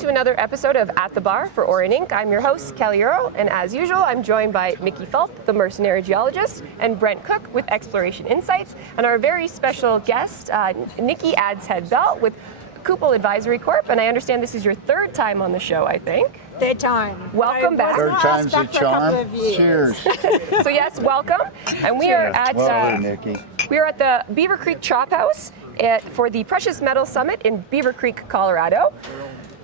to another episode of At the Bar for Oreninc. I'm your host, Kelly Earle, and as usual, I'm joined by Nicky Fulp, the Mercenary Geologist, and Brent Cook with Exploration Insights, and our very special guest, Nicky Adshead-Bell with Cupel Advisory Corp. And I understand this is your third time on the show, I think. Third time. Welcome back. Third time's a charm. Cheers. So yes, welcome. And we are at Nicky. we are at the Beaver Creek Chophouse for the Precious Metals Summit in Beaver Creek, Colorado.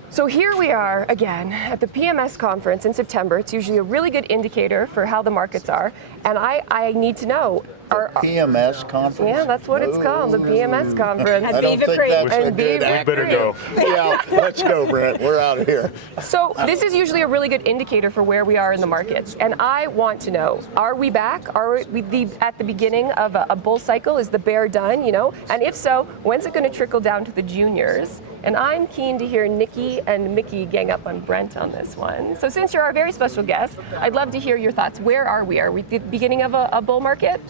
So here we are again at the PMS conference in September. It's usually a really good indicator for how the markets are. And I need to know. PMS conference? Yeah, that's what it's called, the PMS conference. I don't think that's a good Beaver act. Better go. Yeah, let's go, Brent. We're out of here. So this is usually a really good indicator for where we are in the markets. And I want to know, are we back? Are we at the beginning of a bull cycle? Is the bear done, you know? And if so, when's it going to trickle down to the juniors? And I'm keen to hear Nicky and Mickey gang up on Brent on this one. So since you're our very special guest, I'd love to hear your thoughts. Where are we? Are we at the beginning of a bull market?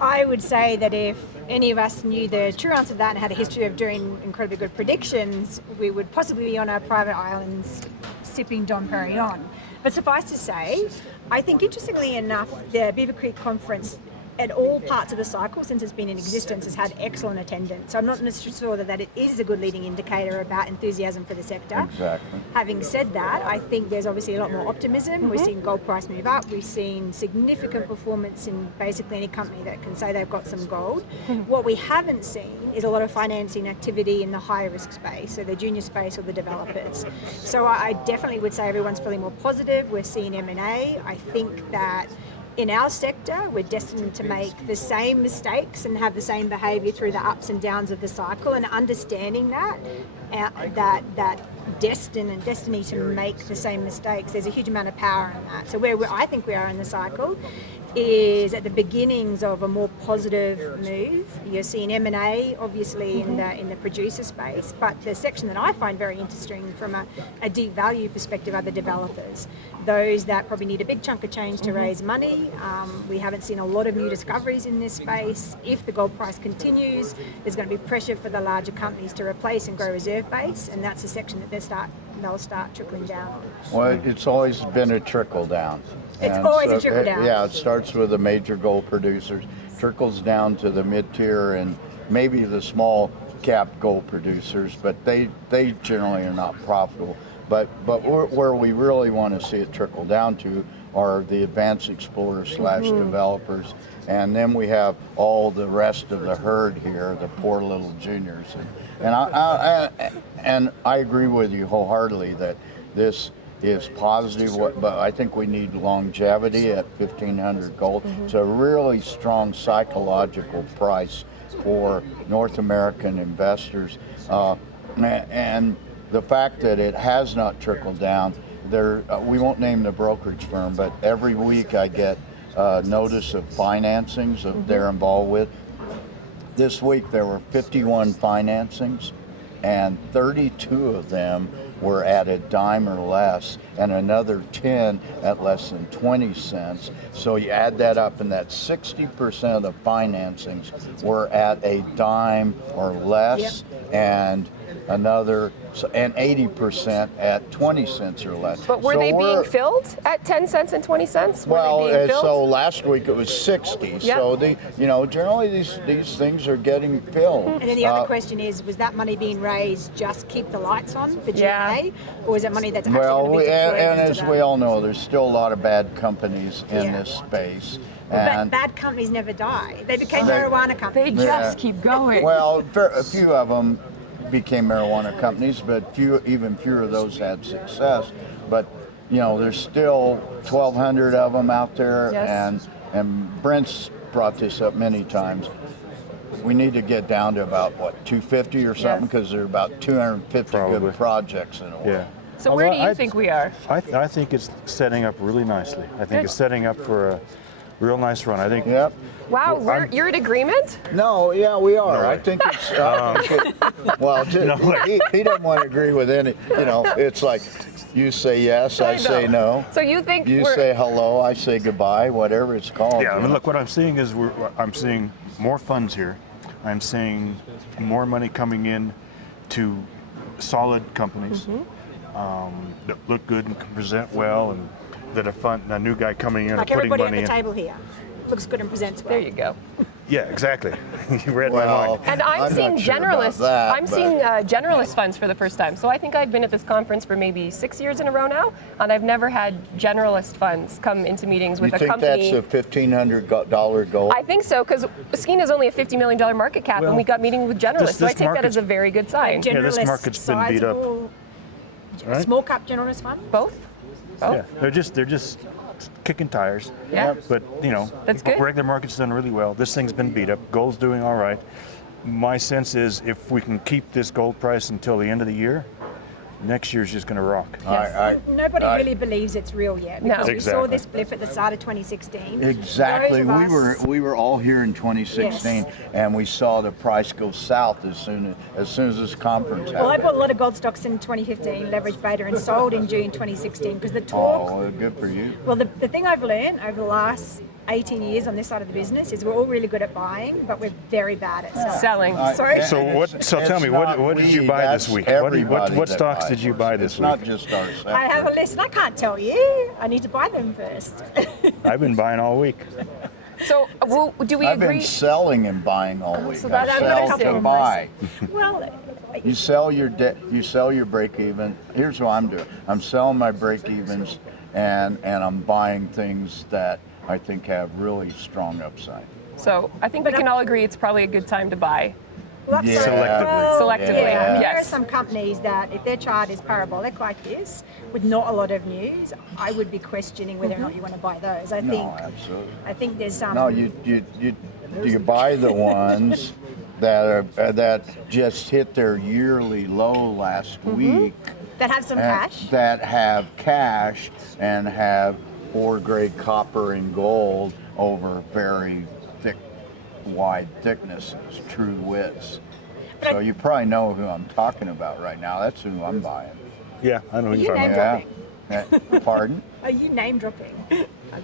I would say that if any of us knew the true answer to that and had a history of doing incredibly good predictions, we would possibly be on our private islands sipping Dom Perignon. But suffice to say, I think interestingly enough, the Beaver Creek conference at all parts of the cycle since it's been in existence has had excellent attendance. So I'm not necessarily sure that it is a good leading indicator about enthusiasm for the sector. Exactly. Having said that, I think there's obviously a lot more optimism. We've seen gold price move up. We've seen significant performance in basically any company that can say they've got some gold. What we haven't seen is a lot of financing activity in the higher risk space, so the junior space or the developers. So I definitely would say everyone's feeling more positive. We're seeing M&A. I think that in our sector, we're destined to make the same mistakes and have the same behaviour through the ups and downs of the cycle, and understanding that destiny to make the same mistakes, there's a huge amount of power in that. So where I think we are in the cycle is at the beginnings of a more positive move. You're seeing M&A obviously in the producer space, but the section that I find very interesting from a deep value perspective are the developers. Those that probably need a big chunk of change to raise money. We haven't seen a lot of new discoveries in this space. If the gold price continues, there's going to be pressure for the larger companies to replace and grow reserve base, and that's the section that they'll start trickling down. Well, it's always been a trickle down. It's always a trickle down. Yeah, it starts with the major gold producers, trickles down to the mid-tier and maybe the small cap gold producers, but they generally are not profitable. But where we really want to see it trickle down to are the advanced explorers / developers, and then we have all the rest of the herd here, the poor little juniors. And I agree with you wholeheartedly that this is positive, but I think we need longevity at 1,500 gold. It's a really strong psychological price for North American investors, and the fact that it has not trickled down. We won't name the brokerage firm, but every week I get notice of financings that they're involved with. This week there were 51 financings, and 32 of them were at a dime or less, and another 10 at less than 20 cents. So you add that up, and that 60% of the financings were at a dime or less, and 80% at 20 cents or less. But were they being filled at 10 cents and 20 cents? So last week it was 60. Yep. So generally these things are getting filled. And then the other question is, was that money being raised just keep the lights on for GA, or is it money that's actually going to be deployed? And as we all know, there's still a lot of bad companies in this space. But bad companies never die. They became marijuana companies. They just keep going. Well, a few of them became marijuana companies, but even fewer of those had success. But there's still 1,200 of them out there, and Brent's brought this up many times. We need to get down to about 250 or something, because there are about 250 good projects in the world. Yeah. So where do you think we are? I think it's setting up really nicely. I think it's setting up for a real nice run. I think. Yep. Wow, you're in agreement? No, yeah, we are. No I think it's. He doesn't want to agree with any. It's like you say yes, I say no. So you think you say hello, I say goodbye, whatever it's called. Yeah, I mean, look, what I'm seeing is I'm seeing more funds here. I'm seeing more money coming in to solid companies that look good and can present well, and that are fun. A new guy coming in Like and putting everybody money at the in. table here looks good and presents well. There you go. Yeah, exactly. You read my mind. And I'm not seeing sure about generalist. that, I'm but- seeing generalist funds for the first time. So I think I've been at this conference for maybe 6 years in a row now, and I've never had generalist funds come into meetings You with a think company. that's a $1,500 goal? I think so, because Skeena is only a $50 million market cap, and we got meeting with generalists. So I this take that as market's- a very good sign. Yeah, this Generalist, market's been beat up. sizable, Right? small cap generalist fund. Both? Yeah, they're just kicking tires. Yeah. But That's good. regular market's done really well. This thing's been beat up. Gold's doing all right. My sense is if we can keep this gold price until the end of the year, next year's just going to rock. Nobody really believes it's real yet, No. because we saw Exactly. this blip at the start of 2016. Exactly. Those of us- We were all here in 2016, Yes. and we saw the price go south as soon as this conference Well, I happened. bought a lot of gold stocks in 2015, leveraged beta, and sold in June 2016 because the talk. Oh, well, good for you. Well, the thing I've learned over the last 18 years on this side of the business is we're all really good at buying, but we're very bad at selling. Selling. Sorry. So It's- So tell it's me, not what did you we, buy that's this week? everybody What that stocks buys. did you buy this It's not week? just our sector. I have a list, and I can't tell you. I need to buy them first. I've been buying all week. So do we I've agree? been selling and buying all week. so that's I sell interesting. to buy. Well, You sell your debt. You sell your break even. Here's what I'm doing. I'm selling my break evens, and I'm buying things that I think have really strong upside. So I think we can all agree it's probably a good time to buy. well, Yeah. Selectively. Selectively, Yeah, I mean, there are yes. some companies that if their chart is parabolic like this, with not a lot of news, I would be questioning whether or not you want to buy those. I think. No, absolutely. I think there's some. No, you buy the ones that just hit their yearly low last week. that have some cash. That have cash and have ore grade copper and gold over very thick, wide thicknesses, true widths. So you probably know who I'm talking about right now. That's who I'm buying. Yeah, I know what You you're talking name about. Pardon? Are you name dropping?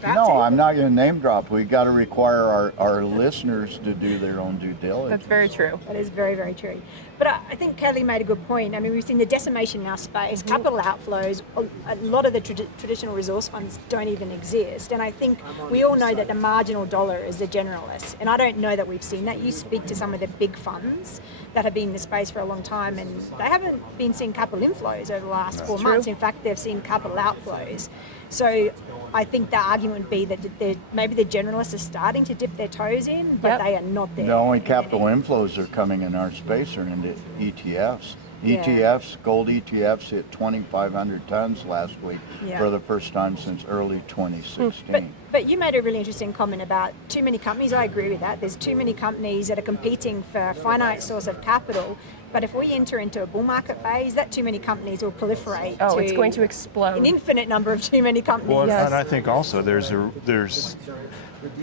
No, I'm not going to name drop. We got to require our listeners to do their own due diligence. That's very true. That is very, very true. But I think Kelly made a good point. I mean, we've seen the decimation in our space, capital outflows. A lot of the traditional resource funds don't even exist. And I think we all know that the marginal dollar is the generalist. And I don't know that we've seen that. You speak to some of the big funds that have been in the space for a long time, and they haven't been seeing capital inflows over the last 4 months. In fact, they've seen capital outflows. So I think the argument would be that maybe the generalists are starting to dip their toes in, but Yep. they are not there. The only capital inflows that are coming in our space are into ETFs. Yeah. ETFs, gold ETFs hit 2,500 tons last week Yeah. for the first time since early 2016. But you made a really interesting comment about too many companies. I agree with that. There's too many companies that are competing for a finite source of capital. But if we enter into a bull market phase, that too many companies will proliferate. Oh, it's going to explode. An infinite number of too many companies. Well, Yes. and I think also there's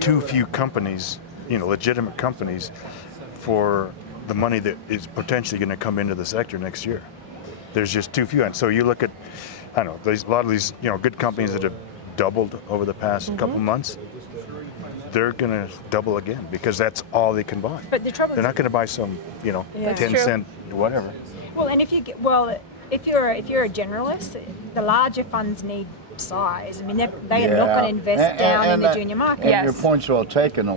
too few companies, legitimate companies, for the money that is potentially going to come into the sector next year. There's just too few, and so you look at, I don't know, there's a lot of these, good companies that have doubled over the past couple months. They're going to double again because that's all they can buy. But the trouble They're is, not going to buy some, That's 10 true. cent whatever. well, and if you're a generalist, the larger funds need size. I mean, they are not going to invest down in the junior market. And Yes. your point's well taken.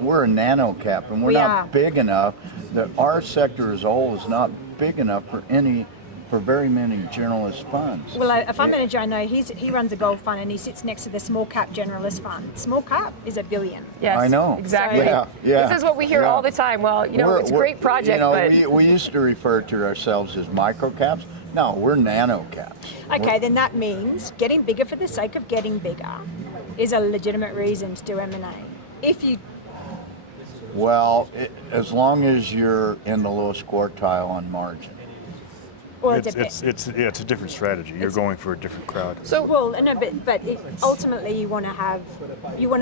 We're a nano cap, and we're We not are. big enough. That our sector as a whole is not big enough for very many generalist funds. Well, a fund manager I know, he runs a gold fund and he sits next to the small cap generalist fund. Small cap is $1 billion. Yes, I know. exactly. Yeah, yeah, This is what we hear yeah. all the time. Well, it's a great project, but we used to refer to ourselves as micro caps. No, we're nano caps. Okay, then that means getting bigger for the sake of getting bigger is a legitimate reason to do M&A. If you, Well, as long as you're in the lowest quartile on margin. well, It's a different strategy. You're going for a different crowd. ultimately you want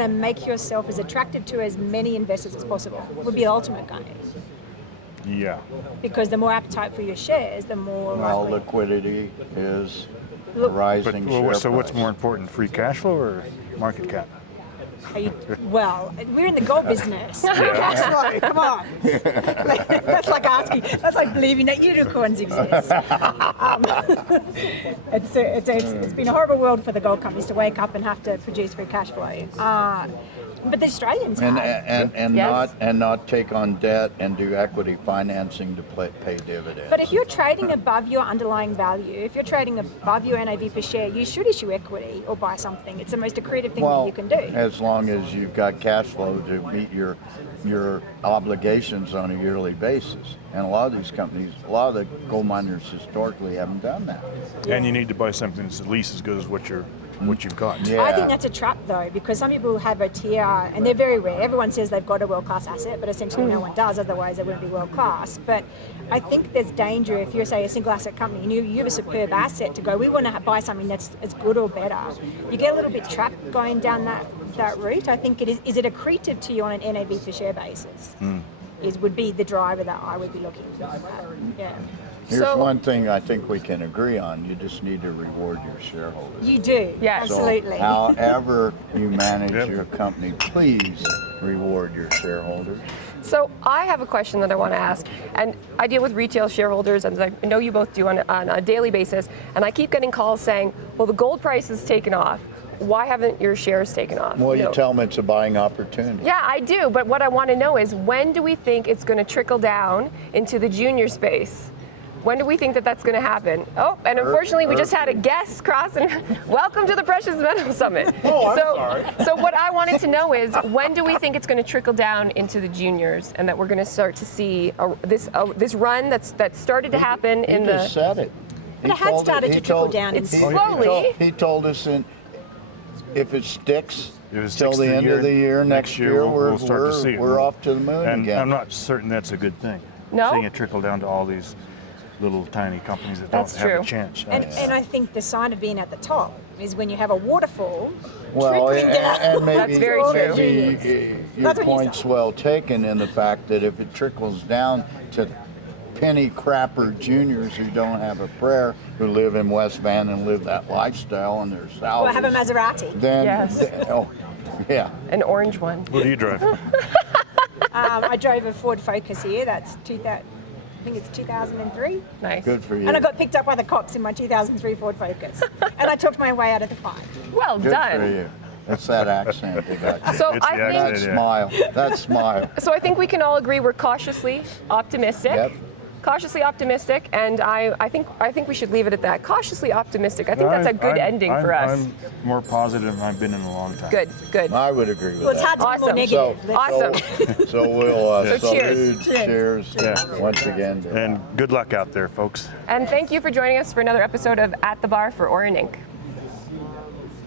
to make yourself as attractive to as many investors as possible. Would be the ultimate goal. Yeah. Because the more appetite for your shares, the more Well, likely. liquidity is Look- rising share So what's price. more important, free cash flow or market cap? Well, we're in the gold business. Cash flow, come on. That's like believing that unicorns exist. It's been a horrible world for the gold companies to wake up and have to produce free cash flow. But the Australians have. And Yes. not take on debt and do equity financing to pay dividends. But if you're trading above your underlying value, if you're trading above your NAV per share, you should issue equity or buy something. It's the most accretive thing that you can do. As long as you've got cash flow to meet your obligations on a yearly basis. And a lot of these companies, a lot of the gold miners historically haven't done that. And you need to buy something that's at least as good as what you've got. Yeah. I think that's a trap though, because some people have a tier, and they're very rare. Everyone says they've got a world-class asset, but essentially no one does, otherwise they wouldn't be world-class. But I think there's danger if you're, say, a single asset company and you have a superb asset to go, we want to buy something that's as good or better. You get a little bit trapped going down that route. I think it is it accretive to you on an NAV per share basis? Would be the driver that I would be looking at. Yeah. Here's So- one thing I think we can agree on. You just need to reward your shareholders. You do. Yes. Absolutely. So however you manage Yep. your company, please reward your shareholders. So I have a question that I want to ask, and I deal with retail shareholders, and I know you both do on a daily basis, and I keep getting calls saying, well, the gold price has taken off. Why haven't your shares taken off? Well, you know? tell them it's a buying opportunity. Yeah, I do, but what I want to know is, when do we think it's going to trickle down into the junior space? When do we think that that's going to happen? Oh, and unfortunately, we just had a guest cross, and welcome to the Precious Metals Summit. Oh, I'm sorry. So what I wanted to know is, when do we think it's going to trickle down into the juniors, and that we're going to start to see this run that started to happen He in just the. said it. But it had started to trickle down. It's in- slowly. He told us if it sticks If it till sticks the to the end year, of the year, next year, we'll start to see it. we're off to the moon And again. I'm not certain that's a good thing. No? Seeing it trickle down to all these little tiny companies that That's don't have true. a chance. And I think the sign of being at the top is when you have a waterfall Well, trickling down. and maybe, That's very true. maybe your That's what you point's said. well taken in the fact that if it trickles down to penny crapper juniors who don't have a prayer, who live in West Van and live that lifestyle and their salaries, Or have a Maserati. then, Yes. oh, yeah. An orange one. What do you drive? I drove a Ford Focus here. That's 2000. I think it's 2003. Nice. Good for you. And I got picked up by the cops in my 2003 Ford Focus. And I talked my way out of the fine. Well Good done. for you. It's that accent they got you. So It's I the think. That accent. smile. That smile. So I think we can all agree we're cautiously optimistic. Yep. Cautiously optimistic, and I think we should leave it at that. Cautiously optimistic. I think that's a good ending for us. I'm more positive than I've been in a long time. Good, good. I would agree with Well, it's that. hard to be more Awesome. negative. So- Awesome. So we'll So salute, cheers. cheers, Yeah. once again. to And good luck out there, folks. And thank you for joining us for another episode of At the Bar for Oreninc.